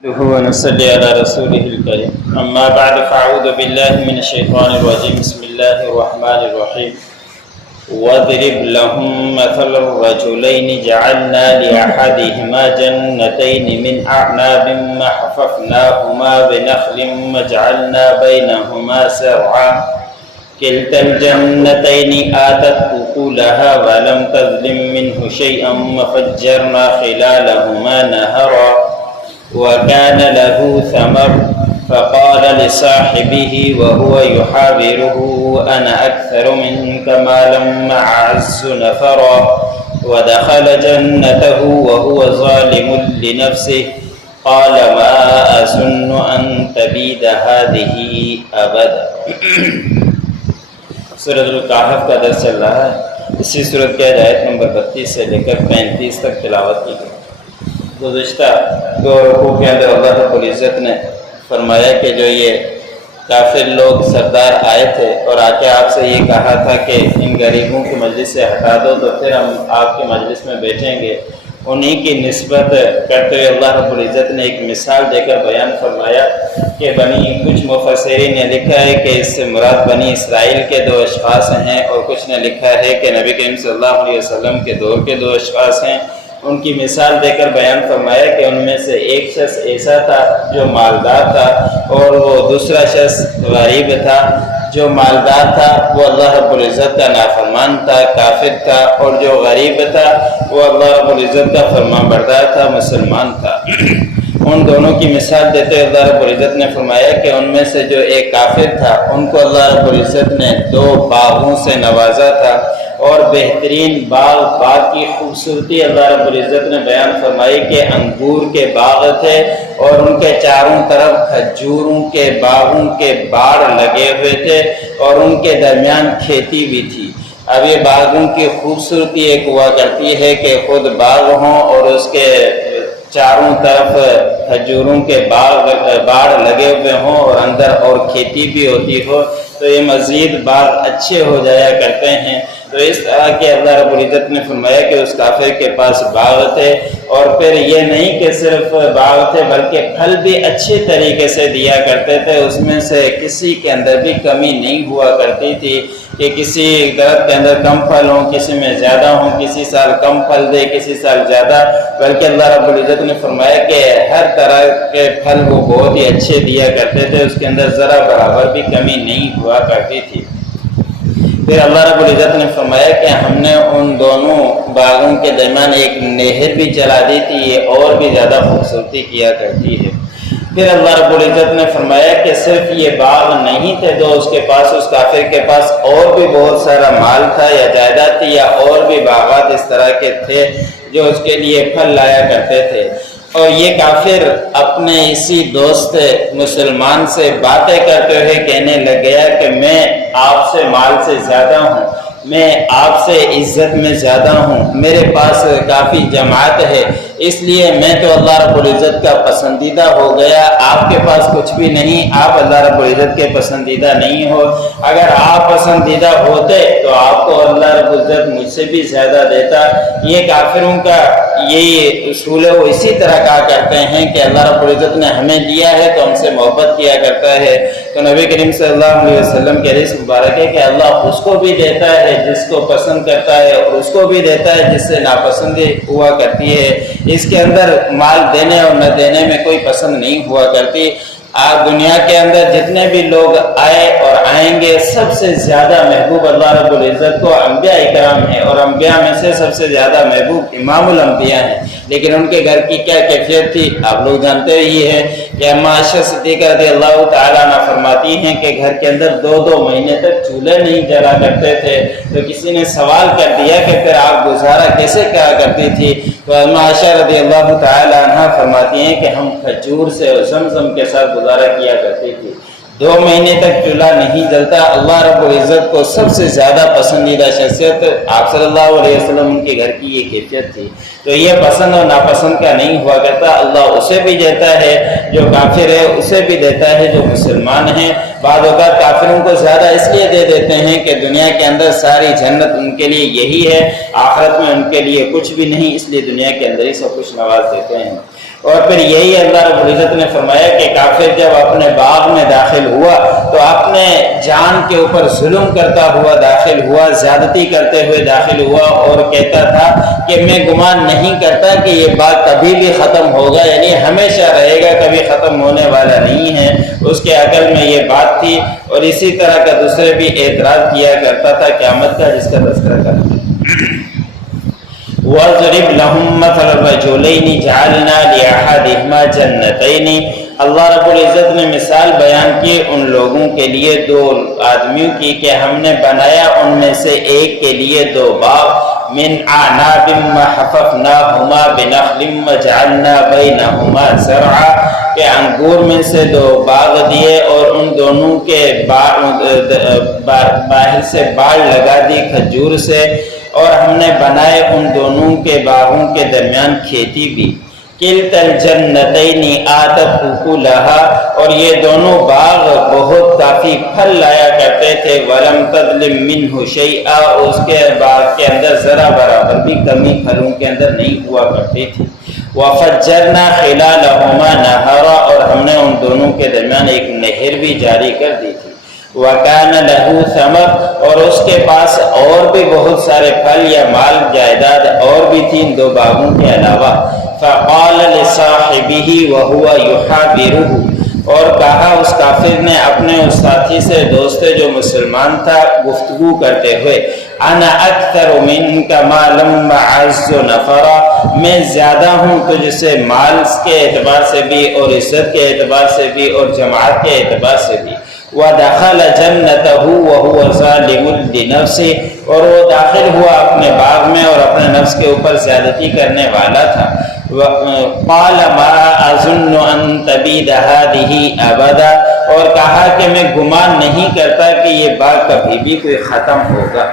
ونصلي على رسوله الكريم أما بعد فأعوذ بالله من الشيطان الرجيم بسم الله الرحمن الرحيم واضرب لهم مثل الرجلين جعلنا لأحدهما جنتين من أعناب وحففناهما بنخل وجعلنا بينهما زرعا كلتا الجنتين آتت أكلها ولم تظلم منه شيئا وفجرنا خلالهما نهرا وكان له ثمر فقال لصاحبه وهو يحاوره أنا أكثر منك مالا وأعز نفرا ودخل جنته وهو ظالم لنفسه قال ما أظن أن تبيد هذه أبدا سورۃ الکہف کا درس چل رہا ہے۔ اسی سورت کے آیت نمبر 32 سے لے کر 35 تک تلاوت کی گئی۔ گزشتہ دو رکوع کے اندر اللہ رب العزت نے فرمایا کہ جو یہ کافر لوگ سردار آئے تھے اور آ کے آپ سے یہ کہا تھا کہ ان غریبوں کی مجلس سے ہٹا دو تو پھر ہم آپ کی مجلس میں بیٹھیں گے، انہی کی نسبت کرتے ہوئے اللہ رب العزت نے ایک مثال دے کر بیان فرمایا کہ کچھ مفسرین نے لکھا ہے کہ اس سے مراد بنی اسرائیل کے دو اشخاص ہیں، اور کچھ نے لکھا ہے کہ نبی کریم صلی اللہ علیہ وسلم کے دور کے دو اشخاص ہیں۔ ان کی مثال دے کر بیان فرمایا کہ ان میں سے ایک شخص ایسا تھا جو مالدار تھا، اور وہ دوسرا شخص غریب تھا۔ جو مالدار تھا وہ اللہ رب العزت کا نافرمان تھا، کافر تھا، اور جو غریب تھا وہ اللہ رب العزت کا فرمان بردار تھا، مسلمان تھا۔ ان دونوں کی مثال دیتے ہوئے اللہ رب العزت نے فرمایا کہ ان میں سے جو ایک کافر تھا ان کو اللہ رب العزت نے 2 باغوں سے نوازا تھا، اور بہترین باغ کی خوبصورتی اللہ رب العزت نے بیان فرمائی کہ انگور کے باغ تھے، اور ان کے چاروں طرف کھجوروں کے باغوں کے باڑ لگے ہوئے تھے، اور ان کے درمیان کھیتی بھی تھی۔ اب یہ باغوں کی خوبصورتی ایک ہوا کرتی ہے کہ خود باغ ہوں اور اس کے چاروں طرف کھجوروں کے باڑ لگے ہوئے ہوں، اور اندر اور کھیتی بھی ہوتی ہو، تو یہ مزید باغ اچھے ہو جایا کرتے ہیں۔ تو اس طرح کے اللہ رب العزت نے فرمایا کہ اس کافر کے پاس باغ تھے، اور پھر یہ نہیں کہ صرف باغ تھے بلکہ پھل بھی اچھے طریقے سے دیا کرتے تھے، اس میں سے کسی کے اندر بھی کمی نہیں ہوا کرتی تھی کہ کسی درخت کے اندر کم پھل ہوں، کسی میں زیادہ ہوں، کسی سال کم پھل دے کسی سال زیادہ، بلکہ اللہ رب العزت نے فرمایا کہ ہر طرح کے پھل وہ بہت ہی اچھے دیا کرتے تھے، اس کے اندر ذرا برابر بھی کمی نہیں ہوا کرتی تھی۔ پھر اللہ رب العزت نے فرمایا کہ ہم نے ان دونوں باغوں کے درمیان ایک نہر بھی چلا دی تھی، یہ اور بھی زیادہ خوبصورتی کیا کرتی ہے۔ پھر اللہ رب العزت نے فرمایا کہ صرف یہ باغ نہیں تھے جو اس کے پاس، اس کافر کے پاس اور بھی بہت سارا مال تھا یا جائیداد تھی، یا اور بھی باغات اس طرح کے تھے جو اس کے لیے پھل لایا کرتے تھے۔ اور یہ کافر اپنے اسی دوست مسلمان سے باتیں کرتے ہوئے کہنے لگ گیا کہ میں آپ سے مال سے زیادہ ہوں، میں آپ سے عزت میں زیادہ ہوں، میرے پاس کافی جماعت ہے، اس لیے میں تو اللہ رب العزت کا پسندیدہ ہو گیا، آپ کے پاس کچھ بھی نہیں، آپ اللہ رب العزت کے پسندیدہ نہیں ہو۔ اگر آپ پسندیدہ ہوتے تو آپ کو اللہ رب العزت مجھ سے بھی زیادہ دیتا۔ یہ کافروں کا یہی اصول ہے، وہ اسی طرح کہا کرتے ہیں کہ اللہ رب العزت نے ہمیں دیا ہے تو ہم سے محبت کیا کرتا ہے۔ تو نبی کریم صلی اللہ علیہ وسلم کے حدیث مبارک ہے کہ اللہ اس کو بھی دیتا ہے جس کو پسند کرتا ہے، اور اس کو بھی دیتا ہے جس سے ناپسندی ہوا کرتی ہے۔ اس کے اندر مال دینے اور نہ دینے میں کوئی پسند نہیں ہوا کرتی۔ آج دنیا کے اندر جتنے بھی لوگ آئے اور آئیں گے، سب سے زیادہ محبوب اللہ رب العزت کو انبیاء اکرام ہیں، اور انبیاء میں سے سب سے زیادہ محبوب امام الانبیاء ہیں۔ لیکن ان کے گھر کی کیا کیفیت تھی آپ لوگ جانتے ہی ہیں کہ اما عائشہ صدیقہ رضی اللہ تعالیٰ عنہ فرماتی ہیں کہ گھر کے اندر 2 مہینے تک چولہے نہیں جلا کرتے تھے۔ تو کسی نے سوال کر دیا کہ پھر آپ گزارا کیسے کیا کرتی تھی؟ تو اما عائشہ رضی اللہ تعالیٰ عنہ فرماتی ہیں کہ ہم کھجور سے اور زمزم کے ساتھ گزارا کیا کرتی تھی۔ 2 مہینے تک چولہا نہیں جلتا۔ اللہ رب العزت کو سب سے زیادہ پسندیدہ شخصیت آپ صلی اللہ علیہ وسلم ان کے گھر کی یہ کیفیت تھی۔ تو یہ پسند اور ناپسند کا نہیں ہوا کرتا، اللہ اسے بھی دیتا ہے جو کافر ہے، اسے بھی دیتا ہے جو مسلمان ہیں۔ بعض اوقات کافروں کو زیادہ اس لیے دے دیتے ہیں کہ دنیا کے اندر ساری جنت ان کے لیے یہی ہے، آخرت میں ان کے لیے کچھ بھی نہیں، اس لیے دنیا کے اندر ہی سب کچھ نواز دیتے ہیں۔ اور پھر یہی اللہ رب العزت نے فرمایا کہ کافر جب اپنے باغ میں داخل ہوا تو اپنے جان کے اوپر ظلم کرتا ہوا داخل ہوا، زیادتی کرتے ہوئے داخل ہوا، اور کہتا تھا کہ میں گمان نہیں کرتا کہ یہ باغ کبھی بھی ختم ہوگا، یعنی ہمیشہ رہے گا، کبھی ختم ہونے والا نہیں ہے۔ اس کے عقل میں یہ بات تھی، اور اسی طرح کا دوسرے بھی اعتراض کیا کرتا تھا قیامت کا، جس کا تذکرہ کرتے ہیں۔ وَاضْرِبْ لَهُمْ مَثَلَ الرَّجُلَيْنِ جَعَلْنَا لِأَحَدِهِمَا جَنَّتَيْنِ۔ اللہ رب العزت نے مثال بیان کی ان لوگوں کے لیے، دو آدمیوں کی، کہ ہم نے بنایا ان میں سے ایک کے لیے دو باغ، من اعناب وحففناهما بنخل وجعلنا بینہما زرعا، کہ انگور میں سے دو باغ دیے اور ان دونوں کے باہر سے باڑ لگا دی کھجور سے، اور ہم نے بنائے ان دونوں کے باغوں کے درمیان کھیتی بھی۔ کلتا الجنتین آتت اکلہا، اور یہ دونوں باغ بہت کافی پھل لایا کرتے تھے، ولم تظلم منہ شیئا، اس کے باغ کے اندر ذرا برابر بھی کمی پھلوں کے اندر نہیں ہوا کرتی تھی۔ وفجرنا خلالہما نہرا، اور ہم نے ان دونوں کے درمیان ایک نہر بھی جاری کر دی تھی۔ وَكَانَ لَهُ ثَمَرٌ، اور اس کے پاس اور بھی بہت سارے پھل یا مال جائیداد اور بھی تھی ان دو باغوں کے علاوہ۔ فَقَالَ لِصَاحِبِهِ وَهُوَ يُحَاوِرُهُ، اور کہا اس کافر نے اپنے اس ساتھی سے، دوست جو مسلمان تھا، گفتگو کرتے ہوئے، انا اکثر منک مالا وَأَعَزُّ نَفَرًا، میں زیادہ ہوں تجھ سے مال کے اعتبار سے بھی، اور عزت کے اعتبار سے بھی، اور جماعت کے اعتبار سے بھی۔ وَدَخَلَ جَنَّتَهُ وَهُوَ ظَالِمٌ لِنَفْسِهِ، اور وہ داخل ہوا اپنے باغ میں اور اپنے نفس کے اوپر زیادتی کرنے والا تھا۔ قَالَ مَا أَظُنُّ أَن تَبِيدَ هَٰذِهِ أَبَدًا، اور کہا کہ میں گمان نہیں کرتا کہ یہ باغ کبھی بھی کوئی ختم ہوگا۔